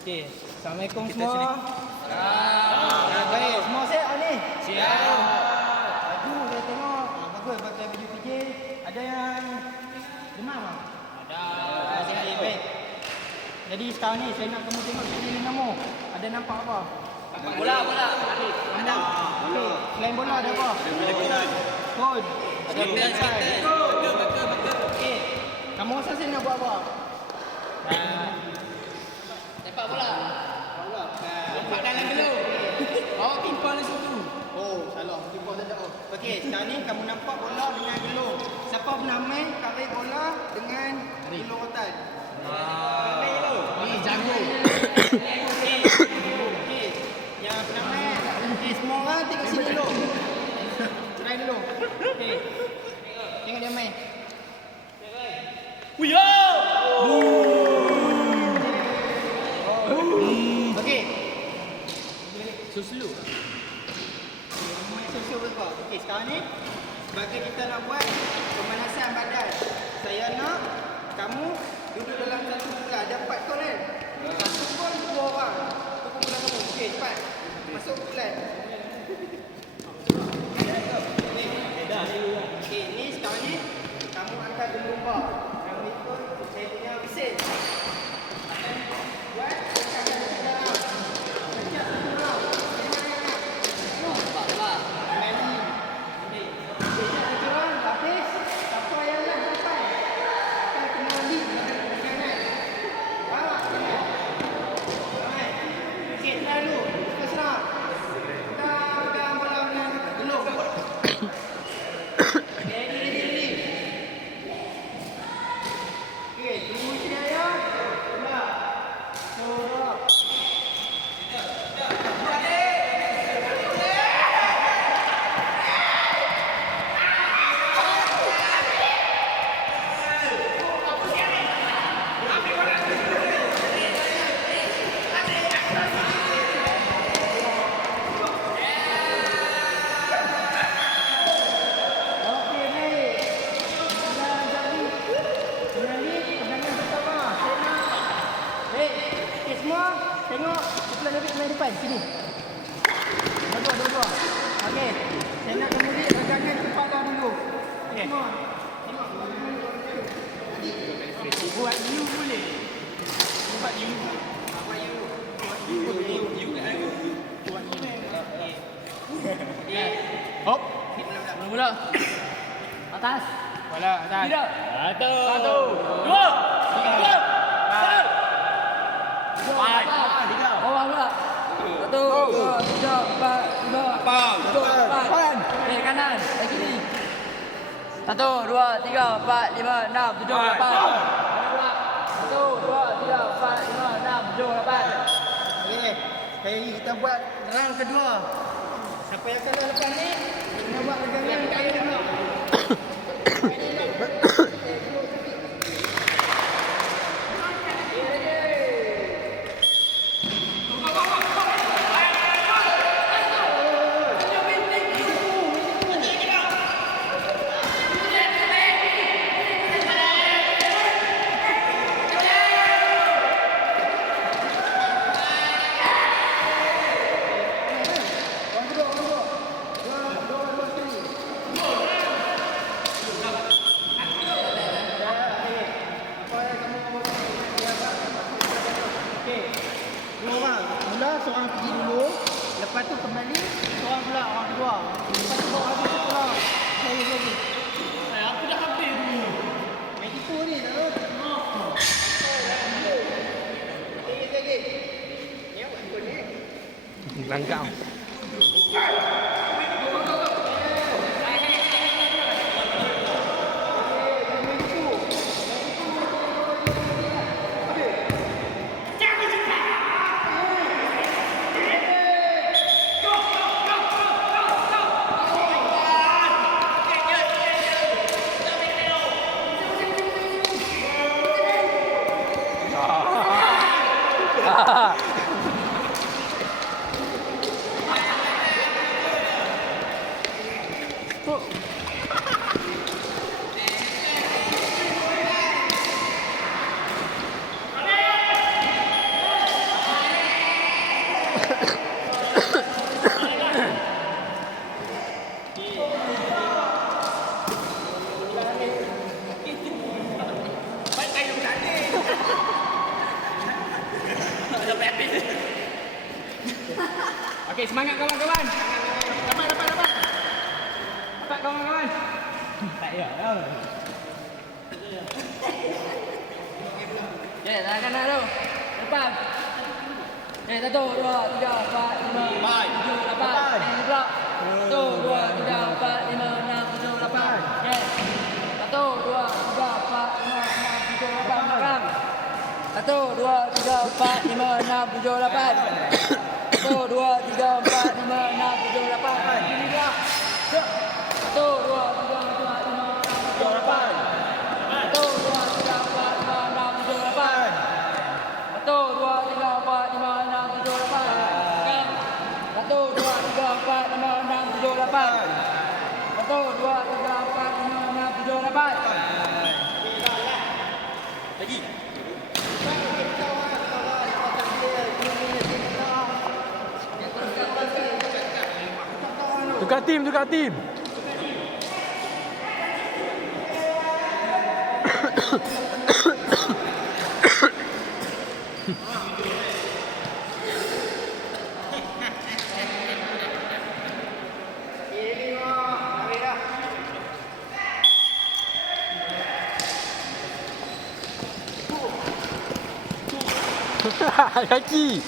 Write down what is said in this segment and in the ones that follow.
Okey, Assalamualaikum semua. Ah, baik, semua siap tak ni? Siap. Laju saya tengok. Ah, bagus pakai baju PJ. Ada yang demam tak? Ada. Siap, baik. Jadi sekarang ni saya nak kamu tengok sekeliling kamu. Ada nampak apa? Bola, bola. Ada. Okey, selain bola ada apa? Ada bola. Kod. Ada bola. Betul, betul, betul. Okey. Kamu rasa saya nak buat apa? Ah, Bola. bola. Sepak dalam gelung. Awak kimpar di situ. Oh, salah. Jumpa saja. Oh. Okey, sekarang ni kamu nampak bola dengan gelung. Siapa pernah main tarik bola dengan gelung rotan? Tu. Ni jago. Okey. Yang pernah main. Okey, semua orang tengok sini dulu. Try dulu. Okey. Tengok dia main. Okey. Susu. Main susu apa? Okey, sekarang ni sebagai kita nak buat pemanasan badan. Saya nak kamu duduk dalam satu kelas. Ada empat kau kan? Satu pun dua orang. Tu pun kelas kamu. Okey, cepat. Masuk kelas. Okey, ni sekarang ni kamu angkat berlumba. Kamu ikut saya punya mesin. Akan buat angkat dari dalam. Setiap satu round. Memang angkat. Sepak bola. Main ni. Okey. Setiap satu round habis. Siapa yang nak depan? Akan kena lead dengan kanan. Faham tak? Kanan. Alright. Okey, try dulu. First round. Pegang, pegang bola dengan gelung. Ready, ready, ready. Okey, tunggu sini ya. Tengah. Sorok. Okey, baik. Dah jadi. Jadi, pegangan pertama. Saya nak. Baik. Okey, semua. Tengok. Sebelah David main depan. Sini. Dua-dua, dua-dua. Okey. Saya nak kemudian pegangan kepala dulu. Okey. Semua. Tengok. Buat you boleh. Buat you. Buat you. Buat you. You aku. Buat you. Hop. Mula-mula. Atas. Bola atas. Tidak. Satu. Satu. Dua. Tiga. Empat. Empat. Tiga. Bawah pula. Satu, dua, tiga, empat, lima, tujuh, empat. Kiri kanan, eh kiri. Satu, dua, tiga, empat, lima, enam, tujuh, lapan. Satu, dua, tiga, empat, lima, enam, tujuh, lapan. Okey. Kita buat round kedua. Siapa yang kalah lepas ni? Kena buat pegangan kaki tengok. Kawan-kawan. Tak ya. Okay, tangan kanan tu. Depan. Okay, satu, dua, tiga, empat, lima, tujuh, lapan. Eh, pula. Satu, dua, tiga, empat, lima, enam, tujuh, lapan. Okay. Satu, dua, tiga, empat, lima, enam, tujuh, lapan. Belakang. Satu, dua, tiga, empat, lima, enam, tujuh, lapan. Satu, dua, tiga, empat, Tukar tim, tukar tim. Kaki.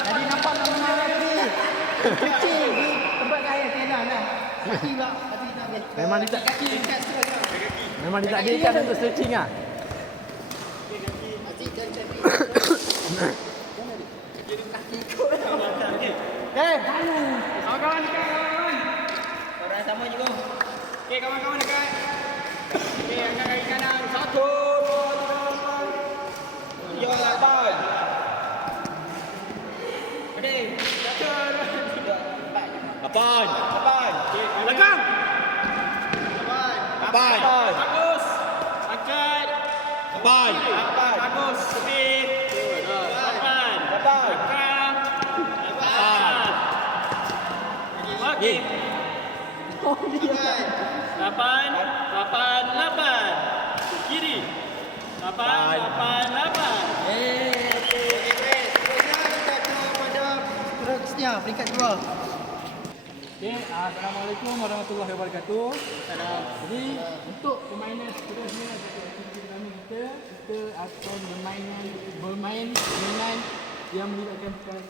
Tadi nampak nama lagi. Kecil di tempat saya kenan lah. Kaki tak boleh. Memang dia tak Kaki dekat lah. memang dia tak ada ikan untuk stretching ah. Eh, Kawan-kawan dekat, kawan-kawan. Orang sama juga. Okey, kawan-kawan dekat. Okey, angkat kaki kanan. Satu, dua, tiga, empat. Tiga, lapan. Okey, satu, dua, tiga, empat. Lapan. Lapan. Okey, belakang. Lapan. Lapan. Bagus. Angkat. Lapan. Lapan. Bagus. Tepi. Lapan. Lapan. Belakang. Lapan. Okey. Lapan, lapan, lapan. Kiri. Lapan, lapan, lapan. Seterusnya peringkat dua. Okey, Assalamualaikum warahmatullahi wabarakatuh. Jadi untuk permainan seterusnya aktiviti kita, kita akan bermainan bermain permainan yang melibatkan perkara,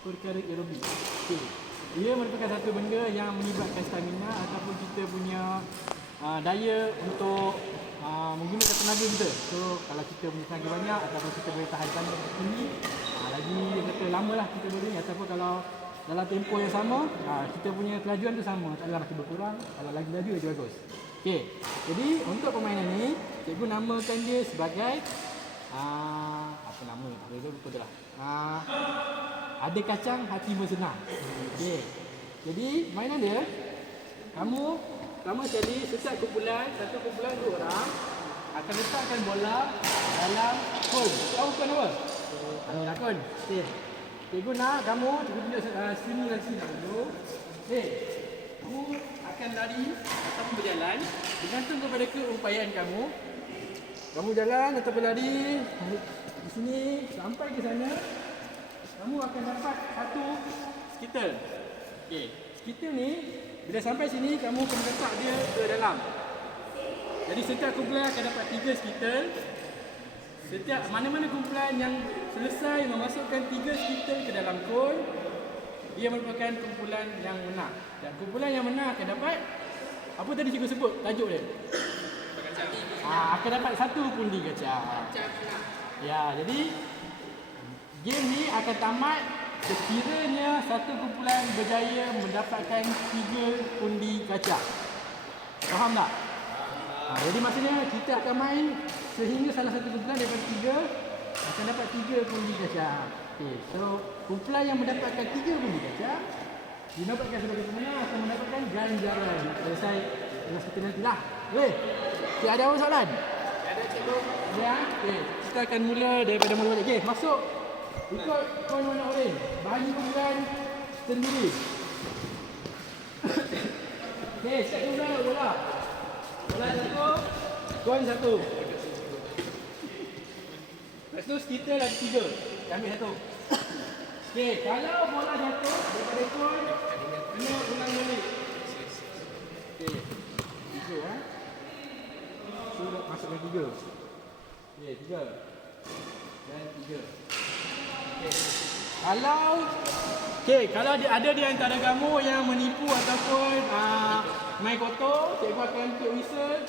perkara aerobik. Okey. Ia merupakan satu benda yang melibatkan stamina ataupun kita punya uh, daya untuk uh, menggunakan tenaga kita. So kalau kita punya tenaga banyak ataupun kita boleh tahan tanda tinggi, uh, lagi yang kata lama lah kita boleh ataupun kalau dalam tempoh yang sama, uh, kita punya kelajuan tu sama. Tak adalah makin berkurang, kalau lagi laju lagi bagus. Okey. Jadi untuk permainan ni, cikgu namakan dia sebagai uh, apa nama tak boleh lupa tu lah. Uh, ada kacang hati bersenang. Okey. Jadi mainan dia kamu pertama sekali setiap kumpulan satu kumpulan dua orang akan letakkan bola dalam kon. Tahu kon apa? Tahu lah kon. Okey. Cikgu nak kamu cikgu tunjuk uh, sini dan sini dulu. Eh, kamu akan lari ataupun berjalan bergantung kepada keupayaan kamu. Kamu jalan atau berlari di sini sampai ke sana kamu akan dapat satu skitter. Okey, skitter ni bila sampai sini kamu kena letak dia ke dalam. Jadi setiap kumpulan akan dapat tiga skitter. Setiap mana-mana kumpulan yang selesai memasukkan tiga skitter ke dalam kon, dia merupakan kumpulan yang menang. Dan kumpulan yang menang akan dapat apa tadi cikgu sebut tajuk dia? Ah, akan dapat satu pundi kacang. Ya, jadi game ni akan tamat sekiranya satu kumpulan berjaya mendapatkan tiga pundi kacang. Faham tak? Ha, jadi maksudnya kita akan main sehingga salah satu kumpulan daripada tiga akan dapat tiga pundi kacang. Okay, so kumpulan yang mendapatkan tiga pundi kacang dinobatkan sebagai pemenang akan mendapatkan ganjaran. Selesai dengan kita nanti lah. Weh, okay, ada apa soalan? Ada cikgu. Ya, okay. Kita akan mula daripada mula balik. Okay, masuk. Ikut kau mana orang. Bagi pilihan sendiri. okay, start mula bola. Bola satu. Kon satu. Lepas tu kita lagi tiga. Ambil satu. Okay, kalau bola jatuh daripada kon, kena ulang balik. Okay. Tiga eh. Sudah masukkan tiga. Okay, tiga. Dan tiga. Okay. Kalau Okay, kalau ada di antara kamu yang menipu ataupun uh, main kotor, cikgu akan untuk whistle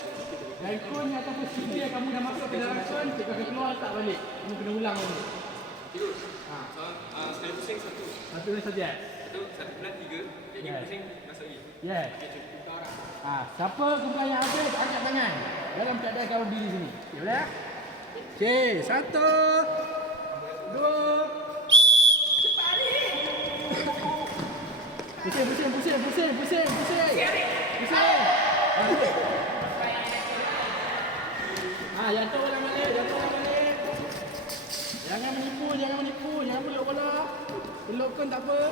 dan kun ataupun CD yang kamu dah masuk ke dalam kun, cikgu akan keluar letak balik. Kamu kena ulang balik. Ha. Uh, sekali pusing satu. Satu dan saja. Satu, satu bulan tiga. Jadi Yes. pusing masuk lagi. Yes. Okay. Ha, siapa kumpulan yang habis angkat tangan. Dalam keadaan kalau berdiri sini. Okay, boleh? eh? Okey, satu. Dua. Cepat ni. Pusing, pusing, pusing, pusing, pusing, pusing. Pusing. Ah, jatuh orang balik, jatuh orang balik. Jangan menipu, jangan menipu, jangan peluk bola. Peluk pun tak apa.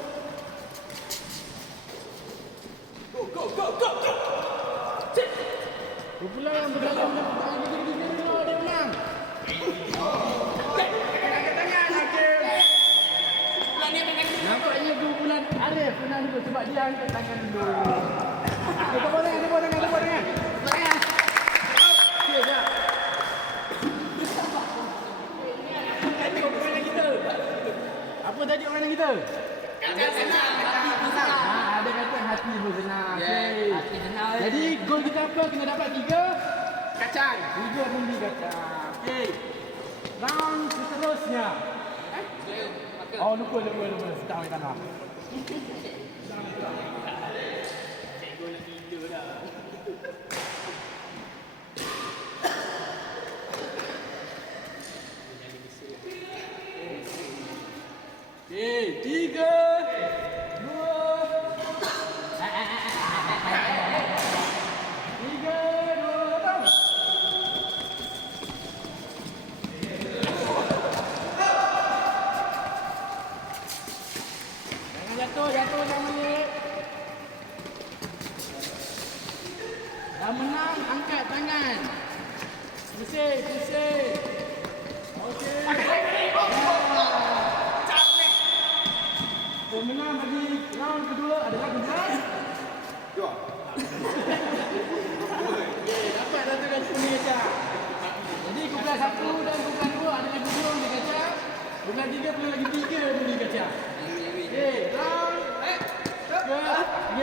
Kumpulan yang berdalam dalam gigi-gigi dulu dia menang. Angkat tangan Hakim. Nampaknya kumpulan Arif menang dulu sebab dia angkat tangan dulu. Tangan, tepuk tangan. Tepuk tangan. Okey, jap. Tadi permainan kita. Apa tadi permainan kita? Ah, ada kata hati pun senang. Okey. Hati senang. Jadi gol kita apa? Kena dapat tiga kacang. Tiga bundi kacang. Okey. Round seterusnya. Oh lupa lupa lupa. Sedang main tanah. Okey, tiga, dua,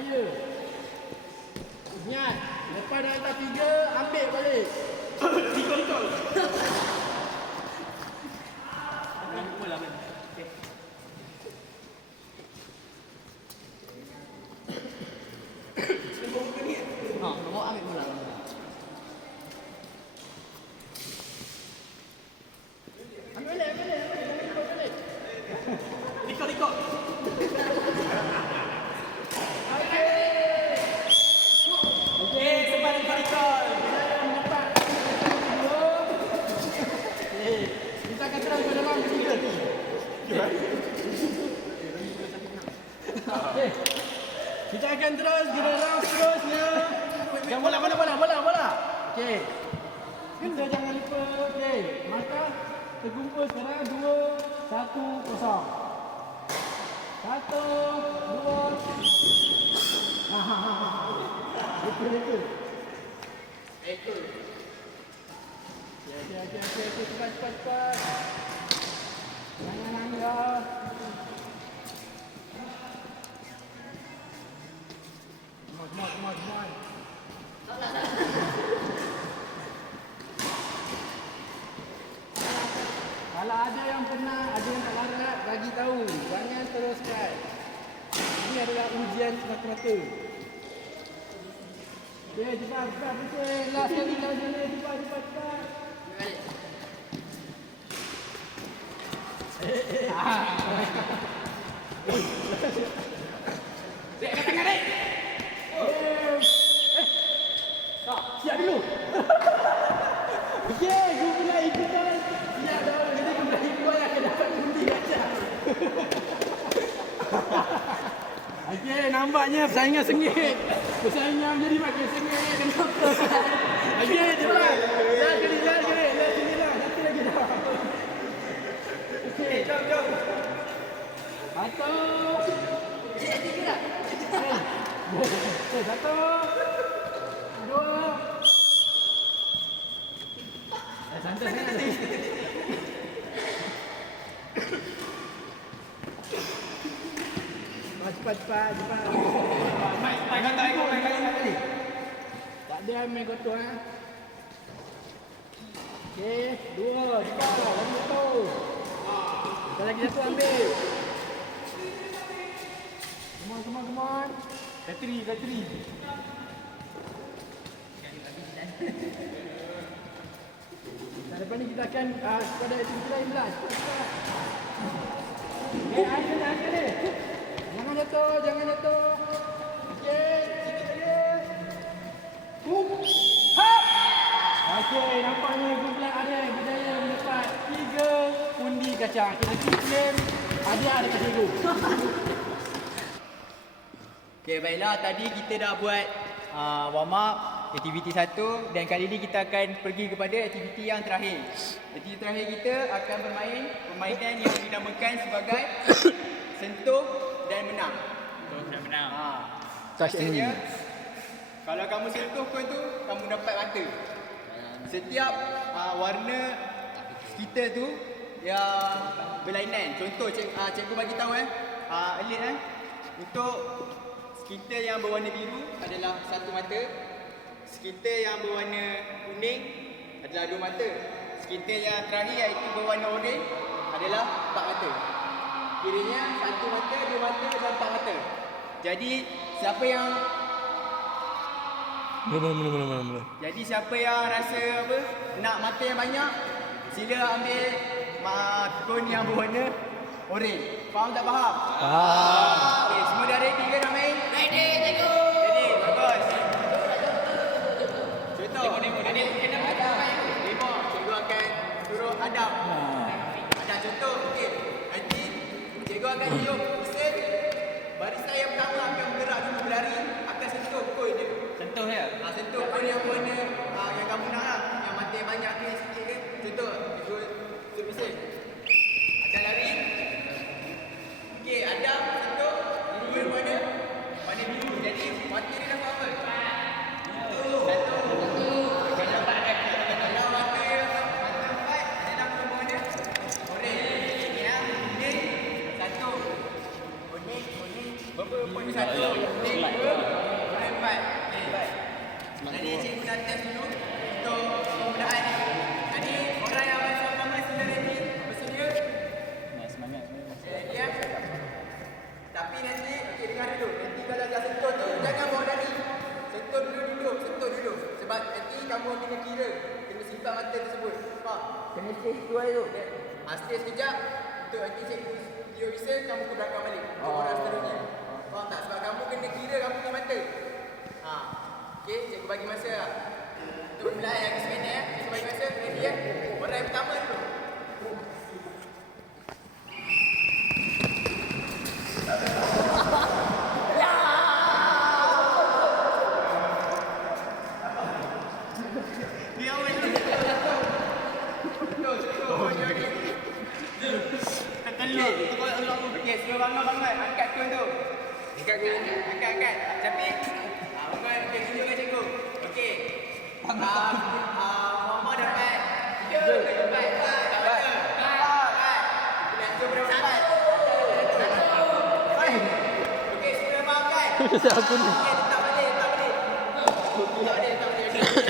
Bahaya. Ingat, lepas dah hantar tiga, ambil balik. Ha, nombor ambil bola. Ambil balik, ambil balik, ambil balik, ambil balik. Tikok-tikok. Okey, sempat tikol-tikol. Dapat. Dua. Eh, kita akan terus ke dalam ketiga tu. Okey. Kita akan terus ke dalam seterusnya. Yang bola, bola, bola, bola, bola. Okey. Kita jangan lupa, okey. Maka terkumpul sekarang dua, satu, kosong. Satu, dua. Betul betul. Ekor. Okey okey okey okey cepat cepat cepat. Jangan on, come on, come on. Kalau ada yang pernah, ada yang tak larat, bagi tahu. Jangan teruskan. Ini adalah ujian semata-mata. Okey, cepat, cepat, pusing. Last kali kau jalan, cepat, cepat, cepat. Siap dulu. Okey, gua pula ikutan. Siap dah. Jadi gua pula ikut yang akan dapat undi kaca. Okey, nampaknya persaingan sengit. Persaingan menjadi makin sengit. Kenapa? Okey, cepat. Dah kali, dah kali. Dah sini lah. Satu lagi dah. Okey, jom, jom. Satu. Eh, tiga dah. Eh, satu. Dua. Eh, santai, santai. Cepat, cepat, cepat, cepat. Mai, mai kata ekor, mai kali kali. Tak ada yang main kotor, ha? Okey, dua, cepat. Lagi satu. Lagi satu ambil. Come on, come on, come on. Katri, Katri. Nah, depan ni kita akan uh, kepada aktiviti lain pula. Air kena. Jangan jatuh, jangan jatuh. Okey, sikit lagi. Boom. Hap. Okey, nampaknya kumpulan berjaya mendapat tiga undi kacang. Kita claim ada kacang dulu. Okey, baiklah. Tadi kita dah buat uh, warm up aktiviti satu dan kali ini kita akan pergi kepada aktiviti yang terakhir. Aktiviti terakhir kita akan bermain permainan yang dinamakan sebagai sentuh dan menang. Kau nak menang. Ha. Touch Maksudnya, kalau kamu sentuh kau tu, kamu dapat mata. Setiap uh, warna kita tu yang berlainan. Contoh cik, uh, cikgu bagi tahu eh. Uh, Elite eh. Untuk kita yang berwarna biru adalah satu mata. Kita yang berwarna kuning adalah dua mata. Kita yang terakhir iaitu berwarna oranye adalah empat mata. Kiranya satu mata, dua mata dan empat mata. Jadi siapa yang Mula, mula, mula, mula, mula. jadi siapa yang rasa apa nak mata yang banyak sila ambil kon yang berwarna oranye. Faham tak faham? Ah. Okey, semua dah ready ke nak main? Ready, cikgu. Ready, bagus. Contoh. Demo, demo, demo. Adam. Demo, cikgu akan suruh Adam. Adam contoh, okey. Nanti cikgu akan tunjuk mesin. Barisan yang pertama akan bergerak dulu berlari akan sentuh koin dia. Sentuh ya. Ah, sentuh koin yang warna ah, yang kamu nak lah. Yang mata yang banyak ni sikit ke. Contoh, cikgu tunjuk mesin. Adam lari. Okey, Adam sentuh koin warna warna biru. Jadi mata dia dah apa? Satu. Satu. Kalau mata kalau mata mata empat adalah koin warna oranye. Okey ya. Ini satu. Kuning, kuning. Berapa poin satu? Kuning dua. Kuning empat. Okey, baik. Jadi cikgu nak test dulu untuk penggunaan ni. Jadi orang yang masuk pertama sudah ready? Bersedia? Semangat, semangat. Ready ya? Tapi nanti, okey dengar dulu. Nanti kalau dah sentuh tu, jangan bawa lari. Sentuh dulu dulu, sentuh dulu. Sebab nanti kamu kena kira. Kena simpan mata tersebut. Aja tu. Ah, stay sekejap. Untuk nanti cikgu dia bisa, kamu ke belakang balik. Untuk orang seterusnya. Faham tak? Sebab kamu kena kira kamu punya mata. Ha. Okey, cikgu bagi masa lah. Untuk pembelaan yang sebenarnya ya. Cikgu bagi masa, ready ya. Orang yang pertama dulu. Dia awal ni. Contoh, contoh. Okey, okey. Okey, semua bangun bangun. Angkat kun tu. Angkat kun. Angkat angkat. Tapi ah bangun okey tunjukkan cikgu. Okey. Ah ah mama dapat. Tiga dapat. Tak betul. Empat. Bulan tu berapa empat? Okey, semua makan. Aku ni. Okey, tak balik, tak balik. Tak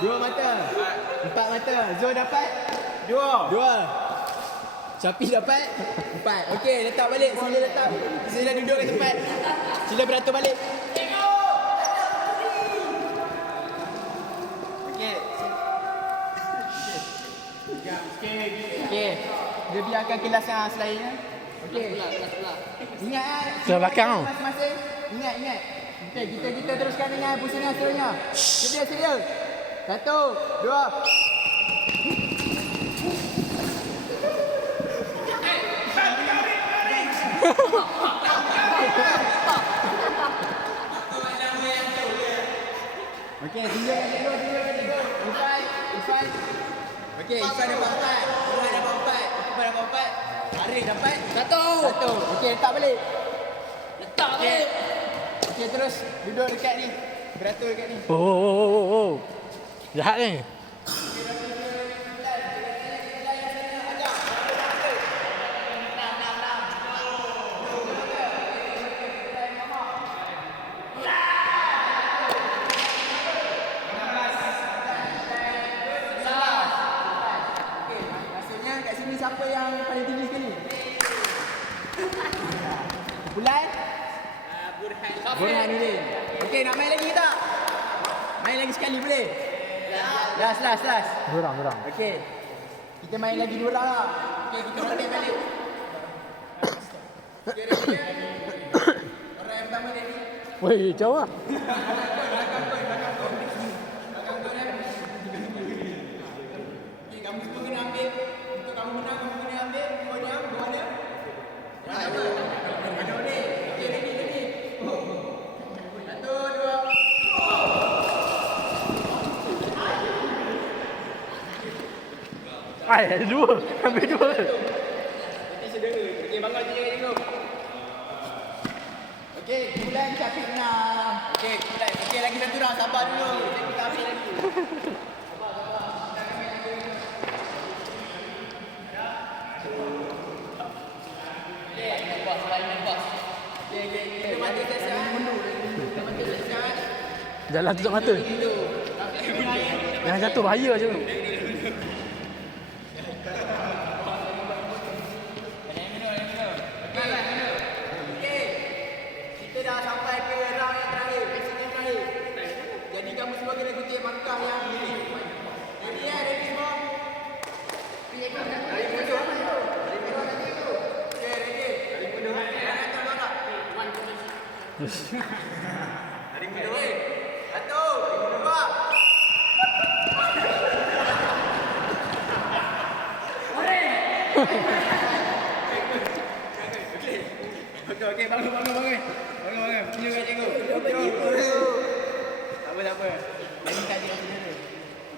Dua mata. Empat mata. Zul dapat. Dua. Dua. Syafi dapat. Empat. Okey, letak balik. Sila letak. Sila duduk kat tempat. Sila beratur balik. Okey. Okey. Dia biarkan kelas yang selainnya. Okey. Ingat eh. Sebelah belakang tau. Ingat, ingat. Okey, kita kita teruskan dengan pusingan seterusnya. Sedia, sedia. Satu, dua. Okey, tunjukkan cikgu, tunjukkan cikgu. Ifai, Ifai. Okey, Ifai dapat empat. Nurul dapat empat. Ifai dapat empat. Arif dapat satu. Satu. Okey, letak balik. Letak balik. Okey, terus duduk dekat ni. Beratur dekat ni. Oh, oh, oh, oh, oh. Jahat ni. Maksudnya kat sini siapa yang paling tinggi sekali? Bulan? Burhan. Burhan ini. Okey, nak main lagi ke tak? Main lagi sekali boleh? Last, last, last. Kurang, kurang. Okey. Kita main lagi dua orang lah. Okey, kita rotate balik. Okey, ready? Orang yang pertama ready. Weh, jauh lah. Okey, kamu semua kena ambil. Untuk kamu menang, kamu kena ambil. Kau diam, dua dia. Yang sama. Mana boleh? Okey, ready, ready. Satu, dua. Ada dua. Ambil dua. Nanti sederhana. Okey, bangun je dengan cikgu. Okey, bulan capik enam. Okey, bulan. Okey, lagi satu round. Sabar dulu. Cikgu Jalan tutup mata. Jangan jatuh bahaya je. Kita dah sampai ke round yang terakhir, action yang terakhir. Jadi kamu semua kena kutip markah yang ini. Ready ya, ready semua? Ready mundur. Ready mundur nanti itu. Okay, ready. Ready mundur. Jangan tak tak.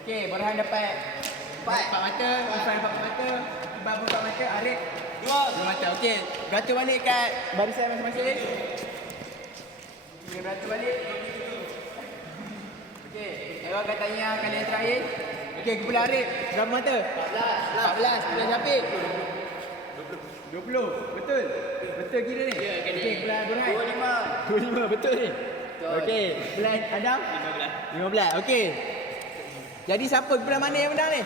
Okey, Borhan dapat empat, mata. Irfan empat mata. Iqbal pun empat mata. Arif dua. Dua mata. Okey, beratur balik kat barisan masing-masing. Balik. Okey, Ewa akan tanya kalian terakhir. Okey, kumpulan Arif. Berapa mata? 14. 14. Kumpulan Syafiq. 20. Betul? Betul kira ni? Ya, kira. Okey, belah Burhan. 25. 25, betul ni? Okey, belah Adam? 15. 15, okey. Jadi siapa kumpulan mana yang menang ni?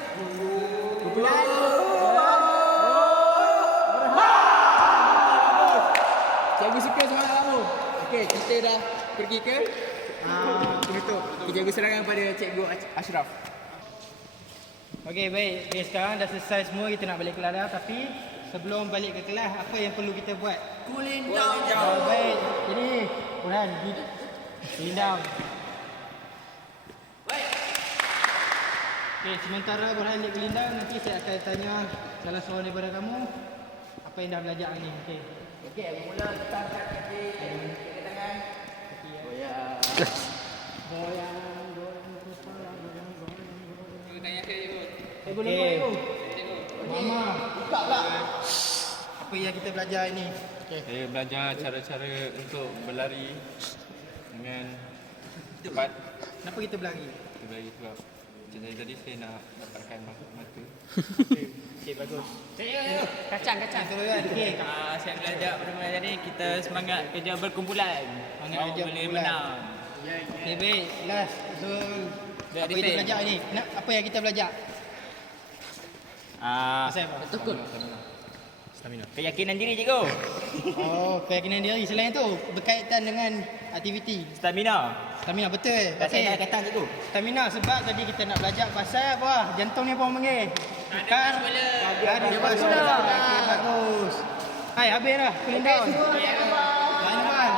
Burhan. Cikgu suka semangat kamu. Okey, kita dah pergi ke uh, penutup. Kita jaga serangan pada Cikgu Ash- Ashraf. Okey baik, okay, sekarang dah selesai semua kita nak balik ke ladang tapi sebelum balik ke kelas apa yang perlu kita buat? Cooling down. Oh, baik. Jadi, Burhan, di cooling down. Okey, sementara Burhan di cooling down nanti saya akan tanya salah seorang daripada kamu apa yang dah belajar hari ni. Okey. Okey, mula angkat kaki, kaki Eh, Okey. boleh. Mama, Buka pula. apa yang kita belajar hari ni? Okey. Saya belajar cara-cara untuk berlari dengan cepat. Kenapa kita berlari? Kita berlari sebab jadi, jadi saya nak dapatkan mata. mata. Okey, bagus. Kacang, kacang. Terus kan? Okey. Ah, saya belajar pada malam ni kita semangat kerja berkumpulan. Semangat kerja boleh berkumpulan. menang. Okey, baik. Last. So, apa kita defend. belajar ni? Nak apa yang kita belajar? Ah, Pasal apa? Tukul. keyakinan diri cikgu. Oh, keyakinan diri. Selain tu, berkaitan dengan aktiviti. Stamina. Stamina, betul. Tak saya nak datang cikgu. Stamina sebab tadi kita nak belajar pasal apa? Jantung ni apa orang panggil? Tukar. Kardiovaskular. Okey, bagus. Hai, habis dah. Cooling down. Bye, bye.